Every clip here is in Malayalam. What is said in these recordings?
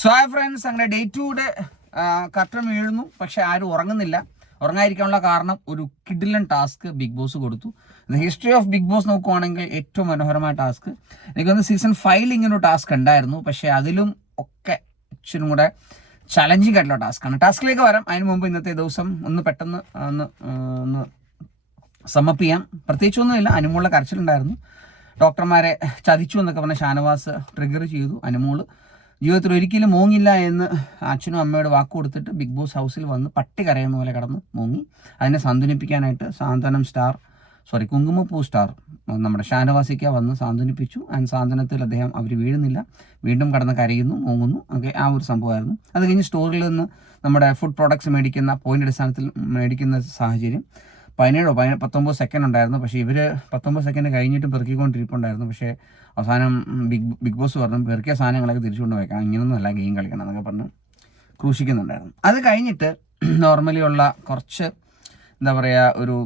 സോ ഹായ് ഫ്രണ്ട്സ് അങ്ങനെ ഡേ ടുയുടെ കട്ടം വീഴുന്നു. പക്ഷെ ആരും ഉറങ്ങുന്നില്ല. ഉറങ്ങാതിരിക്കാനുള്ള കാരണം ഒരു കിഡിലൻ ടാസ്ക് ബിഗ് ബോസ് കൊടുത്തു. ഹിസ്റ്ററി ഓഫ് ബിഗ് ബോസ് നോക്കുവാണെങ്കിൽ ഏറ്റവും മനോഹരമായ ടാസ്ക്. എനിക്കൊന്ന് സീസൺ ഫൈവിൽ ഇങ്ങനെ ഒരു ടാസ്ക് ഉണ്ടായിരുന്നു. പക്ഷെ അതിലും ഒക്കെ ഇച്ചിരി കൂടെ ചലഞ്ചിങ് ആയിട്ടുള്ള ടാസ്ക്കാണ് ടാസ്കിലേക്ക് വരാം. അതിന് മുമ്പ് ഇന്നത്തെ ദിവസം ഒന്ന് പെട്ടെന്ന് ഒന്ന് ആ, ഒന്ന് സമ്മപ്പ് ചെയ്യാം. പ്രത്യേകിച്ചൊന്നുമില്ല. അനുമോളുടെ കരച്ചിലുണ്ടായിരുന്നു. ഡോക്ടർമാരെ ചതിച്ചു എന്നൊക്കെ പറഞ്ഞ ഷാനവാസ് ട്രിഗർ ചെയ്തു. അനുമോൾ ജീവിതത്തിൽ ഒരിക്കലും മൂങ്ങില്ല എന്ന് അച്ഛനും അമ്മയോട് വാക്ക് കൊടുത്തിട്ട് ബിഗ് ബോസ് ഹൗസിൽ വന്ന് പട്ടി കരയുന്ന പോലെ കടന്ന് മൂങ്ങി. അതിനെ സാന്ത്വനിപ്പിക്കാനായിട്ട് Santhwanam star sorry Kumkumapoo star നമ്മുടെ ഷാനവാസിക്ക വന്ന് സാന്ത്വനിപ്പിച്ചു. ആൻഡ് സാന്ത്വനത്തിൽ അദ്ദേഹം അവർ വീഴുന്നില്ല. വീണ്ടും കടന്ന് കരയുന്നു മൂങ്ങുന്നു. ഒക്കെ ആ ഒരു സംഭവമായിരുന്നു. അത് കഴിഞ്ഞ് സ്റ്റോറിൽ നിന്ന് നമ്മുടെ ഫുഡ് പ്രോഡക്ട്സ് മേടിക്കുന്ന പോയിന്റ് അടിസ്ഥാനത്തിൽ മേടിക്കുന്ന സാഹചര്യം. പതിനേഴോ പതിന പത്തൊമ്പത് സെക്കൻഡ് ഉണ്ടായിരുന്നു. പക്ഷേ ഇവർ പത്തൊമ്പത് സെക്കൻഡ് കഴിഞ്ഞിട്ട് പെറുക്കിക്കൊണ്ടിരിപ്പുണ്ടായിരുന്നു. പക്ഷേ അവസാനം ബിഗ് ബിഗ് ബോസ് പറഞ്ഞു പെറുക്കിയ സാധനങ്ങളൊക്കെ തിരിച്ചു കൊണ്ട് വെക്കാം ഇങ്ങനൊന്നുമല്ല ഗെയിം കളിക്കണം എന്നൊക്കെ പറഞ്ഞ് ക്രൂശിക്കുന്നുണ്ടായിരുന്നു. അത് കഴിഞ്ഞിട്ട് നോർമലി ഉള്ള കുറച്ച് എന്താ പറയുക ഒരു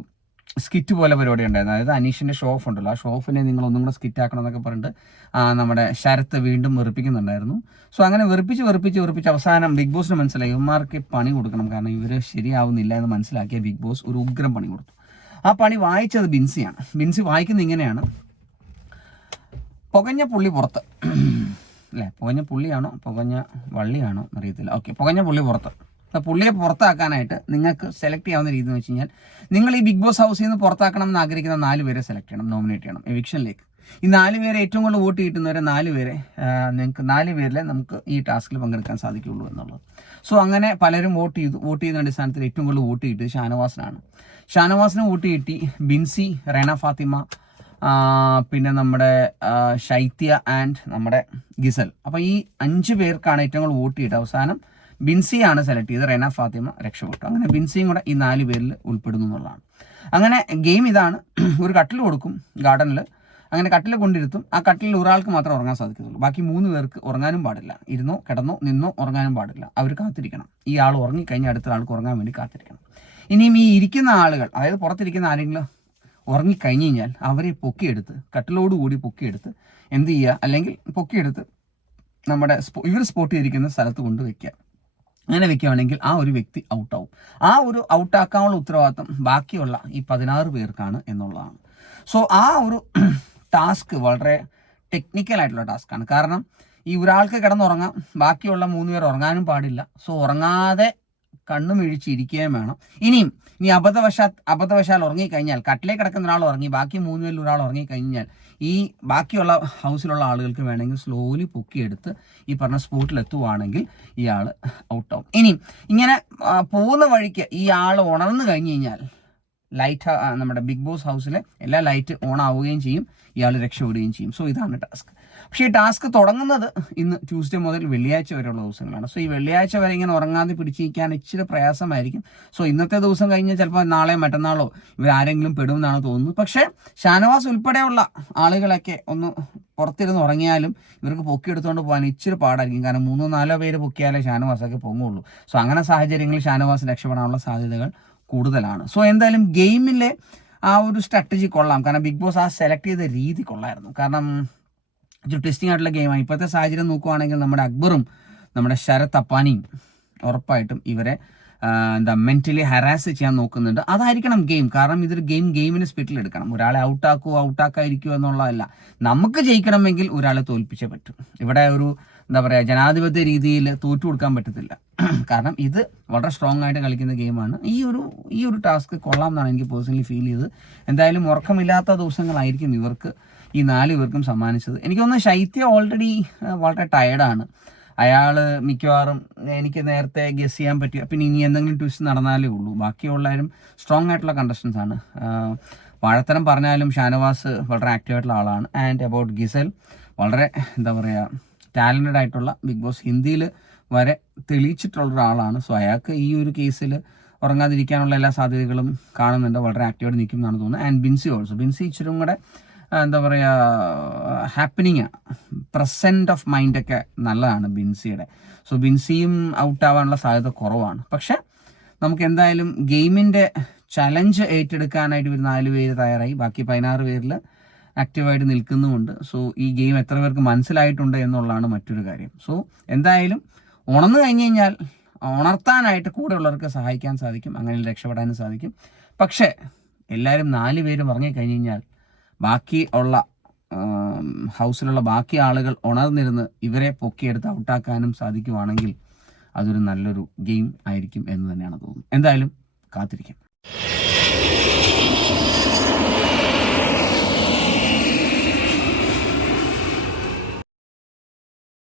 സ്കിറ്റ് പോലെ പരിപാടി ഉണ്ടായിരുന്നു. അതായത് അനീഷിന്റെ ഷോ ഓഫ് ഉണ്ടല്ലോ. ആ ഷോ ഓഫിനെ നിങ്ങൾ ഒന്നും കൂടെ സ്കിറ്റ് ആക്കണം എന്നൊക്കെ പറഞ്ഞിട്ട് നമ്മുടെ ശരത്ത് വീണ്ടും വെറുപ്പിക്കുന്നുണ്ടായിരുന്നു. സോ അങ്ങനെ വെറുപ്പിച്ച് വെറുപ്പിച്ച് വെറുപ്പിച്ച് അവസാനം ബിഗ് ബോസിന് മനസ്സിലായി. ഇവന്മാർക്ക് പണി കൊടുക്കണം. കാരണം ഇവർ ശരിയാവുന്നില്ല എന്ന് മനസ്സിലാക്കിയ ബിഗ് ബോസ് ഒരു ഉഗ്രം പണി കൊടുത്തു. ആ പണി വായിച്ചത് ബിൻസിയാണ്. ബിൻസി വായിക്കുന്നത് ഇങ്ങനെയാണ്. പുകഞ്ഞ പുള്ളി പുറത്ത്. അല്ലേ? പുകഞ്ഞ പുള്ളിയാണോ? പുകഞ്ഞ വള്ളിയാണോ? അറിയത്തില്ല ഓക്കെ പുകഞ്ഞ പുള്ളി പുറത്ത്. പുള്ളിയെ പുറത്താക്കാനായിട്ട് നിങ്ങൾക്ക് സെലക്ട് ചെയ്യാവുന്ന രീതി എന്ന് വെച്ച് കഴിഞ്ഞാൽ നിങ്ങൾ ഈ ബിഗ് ബോസ് ഹൗസിൽ നിന്ന് പുറത്താക്കണം എന്ന് ആഗ്രഹിക്കുന്ന നാല് പേരെ സെലക്ട് ചെയ്യണം നോമിനേറ്റ് ചെയ്യണം എവിക്ഷനിലേക്ക് ഈ നാല് പേരെ ഏറ്റവും കൂടുതൽ വോട്ട് കിട്ടുന്നവരെ നാല് പേരെ നിങ്ങൾക്ക് നാല് പേരിലെ നമുക്ക് ഈ ടാസ്കിൽ പങ്കെടുക്കാൻ സാധിക്കുള്ളൂ എന്നുള്ളത്. സോ അങ്ങനെ പലരും വോട്ട് ചെയ്തു വോട്ട് ചെയ്യുന്ന അടിസ്ഥാനത്തിൽ ഏറ്റവും കൂടുതൽ വോട്ട് കിട്ടിയത് ഷാനവാസിനാണ്. ഷാനവാസിന് വോട്ട് കിട്ടി ബിൻസി റെന ഫാത്തിമ പിന്നെ നമ്മുടെ ശൈത്യ ആൻഡ് നമ്മുടെ ഗിസൽ. അപ്പോൾ ഈ അഞ്ച് പേർക്കാണ് ഏറ്റവും കൂടുതൽ വോട്ട് ചെയ്തത് അവസാനം ബിൻസിയാണ് സെലക്ട് ചെയ്തത്. റെന ഫാത്തിമ രക്ഷപ്പെട്ടു. അങ്ങനെ ബിൻസിയും കൂടെ ഈ നാല് പേരിൽ ഉൾപ്പെടുന്നു എന്നുള്ളതാണ്. അങ്ങനെ ഗെയിം ഇതാണ്. ഒരു കട്ടിൽ കൊടുക്കും ഗാർഡനിൽ അങ്ങനെ കട്ടിൽ കൊണ്ടിരുത്തും. ആ കട്ടിലിൽ ഒരാൾക്ക് മാത്രമേ ഉറങ്ങാൻ സാധിക്കത്തുള്ളൂ. ബാക്കി മൂന്ന് പേർക്ക് ഉറങ്ങാനും പാടില്ല. ഇരുന്നോ കിടന്നോ നിന്നോ ഉറങ്ങാനും പാടില്ല. അവർ കാത്തിരിക്കണം. ഈ ആൾ ഉറങ്ങിക്കഴിഞ്ഞ് അടുത്ത ആൾക്ക് ഉറങ്ങാൻ വേണ്ടി കാത്തിരിക്കണം. ഇനിയും ഈ ഇരിക്കുന്ന ആളുകൾ അതായത് പുറത്തിരിക്കുന്ന ആരെങ്കിലും ഉറങ്ങിക്കഴിഞ്ഞ് കഴിഞ്ഞാൽ അവരെ പൊക്കിയെടുത്ത് കട്ടിലോട് കൂടി പൊക്കിയെടുത്ത് എന്ത് ചെയ്യുക? അല്ലെങ്കിൽ പൊക്കിയെടുത്ത് നമ്മുടെ ഇവർ സ്പോട്ട് ചെയ്തിരിക്കുന്ന സ്ഥലത്ത് കൊണ്ട് വെക്കുക. അങ്ങനെ വെക്കുകയാണെങ്കിൽ ആ ഒരു വ്യക്തി ഔട്ടാവും. ആ ഒരു ഔട്ടാക്കാനുള്ള ഉത്തരവാദിത്തം ബാക്കിയുള്ള ഈ പതിനാറ് പേർക്കാണ് എന്നുള്ളതാണ്. സോ ആ ഒരു ടാസ്ക് വളരെ ടെക്നിക്കൽ ആയിട്ടുള്ള ടാസ്ക്കാണ് കാരണം ഈ ഒരാൾക്ക് കിടന്നുറങ്ങാം ബാക്കിയുള്ള മൂന്ന് പേർ ഉറങ്ങാനും പാടില്ല. സോ ഉറങ്ങാതെ കണ്ണും ഇഴിച്ചിരിക്കുകയും വേണം. ഇനിയും ഇനി അബദ്ധവശാ അബദ്ധവശാൽ ഉറങ്ങിക്കഴിഞ്ഞാൽ കട്ടിലേക്ക് കിടക്കുന്ന ഒരാൾ ഉറങ്ങി ബാക്കി മൂന്ന് പേരിൽ ഒരാൾ ഉറങ്ങിക്കഴിഞ്ഞാൽ ഈ ബാക്കിയുള്ള ഹൗസിലുള്ള ആളുകൾക്ക് വേണമെങ്കിൽ സ്ലോലി പൊക്കിയെടുത്ത് ഈ പറഞ്ഞ സ്പോട്ടിൽ എത്തുവാണെങ്കിൽ ഇയാൾ ഔട്ടാവും ഇനി ഇങ്ങനെ പോകുന്ന വഴിക്ക് ഈ ആൾ ഉണർന്നു കഴിഞ്ഞ് കഴിഞ്ഞാൽ ലൈറ്റ് നമ്മുടെ ബിഗ് ബോസ് ഹൗസിലെ എല്ലാ ലൈറ്റ് ഓൺ ആവുകയും ചെയ്യും ഇയാൾ രക്ഷപ്പെടുകയും ചെയ്യും. സോ ഇതാണ് ടാസ്ക് പക്ഷേ ഈ ടാസ്ക് തുടങ്ങുന്നത് ഇന്ന് ട്യൂസ്ഡേ മുതൽ വെള്ളിയാഴ്ച വരെയുള്ള ദിവസങ്ങളാണ്. സോ ഈ വെള്ളിയാഴ്ച വരെ ഇങ്ങനെ ഉറങ്ങാതെ പിടിച്ചിരിക്കാൻ ഇച്ചിരി പ്രയാസമായിരിക്കും. സോ ഇന്നത്തെ ദിവസം കഴിഞ്ഞാൽ ചിലപ്പോൾ നാളെ മറ്റന്നാളോ ഇവരാരെങ്കിലും പെടുമെന്നാണ് തോന്നുന്നത്. പക്ഷേ ഷാനവാസ് ഉൾപ്പെടെയുള്ള ആളുകളൊക്കെ ഒന്ന് പുറത്തിരുന്ന് ഉറങ്ങിയാലും ഇവർക്ക് പൊക്കിയെടുത്തുകൊണ്ട് പോകാൻ ഇച്ചിരി പാടായിരിക്കും. കാരണം മൂന്നോ നാലോ പേര് പൊക്കിയാലേ ഷാനവാസൊക്കെ പൊങ്ങുള്ളൂ. സോ അങ്ങനെ സാഹചര്യങ്ങളിൽ ഷാനവാസ് രക്ഷപ്പെടാനുള്ള സാധ്യതകൾ കൂടുതലാണ്. സോ എന്തായാലും ഗെയിമിലെ ആ ഒരു സ്ട്രാറ്റജി കൊള്ളാം. കാരണം ബിഗ് ബോസ് ആ സെലക്ട് ചെയ്ത രീതി കൊള്ളായിരുന്നു. കാരണം ഇച്ചിരി ട്വിസ്റ്റിംഗ് ആയിട്ടുള്ള ഗെയിമാണ് ഇപ്പോഴത്തെ സാഹചര്യം നോക്കുവാണെങ്കിൽ നമ്മുടെ അക്ബറും നമ്മുടെ ശരത് അപ്പാനിയും ഉറപ്പായിട്ടും ഇവരെ എന്താ മെന്റലി ഹരാസ് ചെയ്യാൻ നോക്കുന്നുണ്ട്. അതായിരിക്കണം ഗെയിം കാരണം ഇതൊരു ഗെയിം ഗെയിമിന് സ്പിറ്റിൽ എടുക്കണം. ഒരാളെ ഔട്ടാക്കുവോ ഔട്ടാക്കാതിരിക്കുവോ എന്നുള്ളതല്ല. നമുക്ക് ജയിക്കണമെങ്കിൽ ഒരാളെ തോൽപ്പിച്ചേ പറ്റും. ഇവിടെ ഒരു എന്താ പറയുക ജനാധിപത്യ രീതിയിൽ തോറ്റു കൊടുക്കാൻ പറ്റത്തില്ല. കാരണം ഇത് വളരെ സ്ട്രോങ് ആയിട്ട് കളിക്കുന്ന ഗെയിമാണ് ഈ ഒരു ഈ ഒരു ടാസ്ക് കൊള്ളാം എന്നാണ് എനിക്ക് പേഴ്സണലി ഫീൽ ചെയ്തത്. എന്തായാലും ഉറക്കമില്ലാത്ത ദിവസങ്ങളായിരിക്കും ഇവർക്ക് ഈ നാല് പേർക്കും സമ്മാനിച്ചത്. എനിക്ക് തോന്നുന്നു ശൈത്യ ഓൾറെഡി വളരെ ടയർഡാണ് അയാൾ മിക്കവാറും എനിക്ക് നേരത്തെ ഗസ് ചെയ്യാൻ പറ്റിയ പിന്നെ ഇനി എന്തെങ്കിലും ട്വിസ്റ്റ് നടന്നാലേ ഉള്ളൂ. ബാക്കിയുള്ളവരും സ്ട്രോങ് ആയിട്ടുള്ള കണ്ടസ്റ്റൻസ് ആണ്. വാഴത്തരം പറഞ്ഞാലും ഷാനവാസ് വളരെ ആക്റ്റീവ് ആയിട്ടുള്ള ആളാണ്. ആൻഡ് അബൌട്ട് ഗിസൽ വളരെ എന്താ പറയുക ടാലന്റഡ് ആയിട്ടുള്ള ബിഗ് ബോസ് ഹിന്ദിയിൽ വരെ തെളിയിച്ചിട്ടുള്ള ഒരാളാണ്. സോ അയാൾക്ക് ഈ ഒരു കേസിൽ ഉറങ്ങാതിരിക്കാനുള്ള എല്ലാ സാധ്യതകളും കാണുന്നുണ്ട്. വളരെ ആക്റ്റീവായിട്ട് നിൽക്കും എന്നാണ് തോന്നുന്നത്. ആൻഡ് ബിൻസി ഓൾസോ ബിൻസി ഇച്ചിരും കൂടെ എന്താ പറയുക ഹാപ്പനിങ് പ്രസന്റ് ഓഫ് മൈൻഡൊക്കെ നല്ലതാണ് ബിൻസിയുടെ. സോ ബിൻസിയും ഔട്ട് ആവാനുള്ള സാധ്യത കുറവാണ്. പക്ഷേ നമുക്ക് എന്തായാലും ഗെയിമിന്റെ ചലഞ്ച് ഏറ്റെടുക്കാനായിട്ട് ഒരു നാല് പേര് തയ്യാറായി. ബാക്കി പതിനാറ് പേരിൽ ആക്റ്റീവായിട്ട് നിൽക്കുന്നുമുണ്ട്. സോ ഈ ഗെയിം എത്ര പേർക്ക് മനസ്സിലായിട്ടുണ്ട് എന്നുള്ളതാണ് മറ്റൊരു കാര്യം. സോ എന്തായാലും ഉണർന്നു കഴിഞ്ഞ് കഴിഞ്ഞാൽ ഉണർത്താനായിട്ട് കൂടെയുള്ളവർക്ക് സഹായിക്കാൻ സാധിക്കും. അങ്ങനെ രക്ഷപ്പെടാനും സാധിക്കും. പക്ഷേ എല്ലാവരും നാല് പേരും ഉറങ്ങിക്കഴിഞ്ഞ് കഴിഞ്ഞാൽ ബാക്കി ഉള്ള ഹൗസിലുള്ള ബാക്കി ആളുകൾ ഉണർന്നിരുന്ന് ഇവരെ പൊക്കിയെടുത്ത് ഔട്ടാക്കാനും സാധിക്കുവാണെങ്കിൽ അതൊരു നല്ലൊരു ഗെയിം ആയിരിക്കും എന്ന് തന്നെയാണ് തോന്നുന്നത്. എന്തായാലും കാത്തിരിക്കാം.